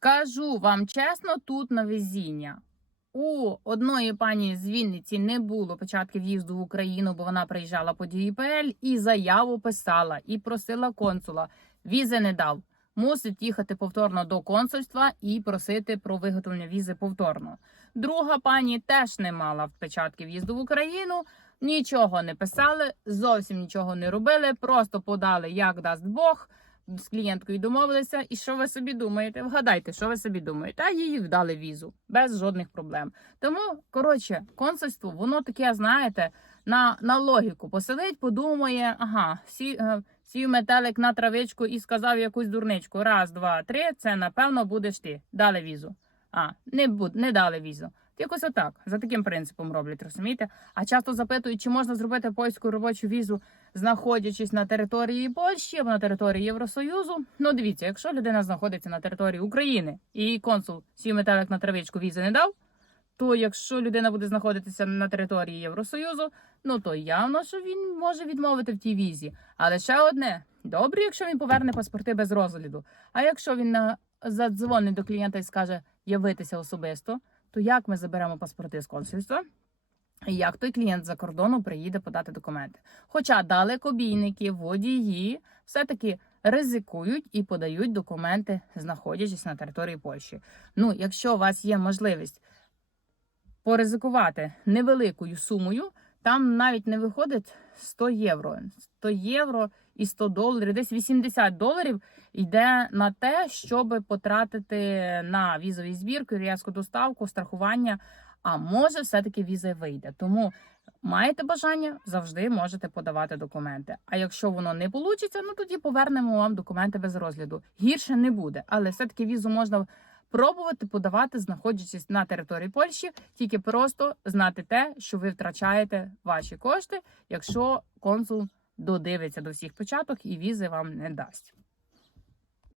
Скажу вам чесно, тут на везіння. У одної пані з Вінниці не було початків в'їзду в Україну, бо вона приїжджала по ДІПЛ і заяву писала і просила консула. Візи не дав. Мусить їхати повторно до консульства і просити про виготовлення візи повторно. Друга пані теж не мала початків в'їзду в Україну, нічого не писали, зовсім нічого не робили, просто подали, як дасть Бог. З клієнткою домовилися, і що ви собі думаєте? Вгадайте, що ви собі думаєте? А їй вдали візу без жодних проблем. Тому, коротше, консульство, воно таке, знаєте, на, на логіку посидить, подумає, ага, сі, е, сів метелик на травичку і сказав якусь дурничку. Раз, два, три. Це напевно будеш ти. Дали візу. А, не буд, не дали візу. Якось отак, за таким принципом роблять, розумієте? А часто запитують, чи можна зробити польську робочу візу, знаходячись на території Польщі або на території Євросоюзу. Ну, дивіться, якщо людина знаходиться на території України і консул сів метелик на травичку візи не дав, то якщо людина буде знаходитися на території Євросоюзу, ну то явно, що він може відмовити в тій візі. Але ще одне: добре, якщо він поверне паспорти без розгляду. А якщо він на задзвонить до клієнта і скаже явитися особисто, то як ми заберемо паспорти з консульства? Як той клієнт за кордону приїде подати документи? Хоча далекобійники, водії все-таки ризикують і подають документи, знаходячись на території Польщі. Ну, якщо у вас є можливість поризикувати невеликою сумою, там навіть не виходить 100 євро. 100 євро і 100 доларів, десь 80 доларів йде на те, щоб потратити на візовий збір, кур'єрську доставку, страхування. А може, все-таки віза вийде. Тому маєте бажання, завжди можете подавати документи. А якщо воно не вийде, ну тоді повернемо вам документи без розгляду. Гірше не буде, але все-таки візу можна пробувати подавати, знаходячись на території Польщі, тільки просто знати те, що ви втрачаєте ваші кошти, якщо консул додивиться до всіх початок і візи вам не дасть.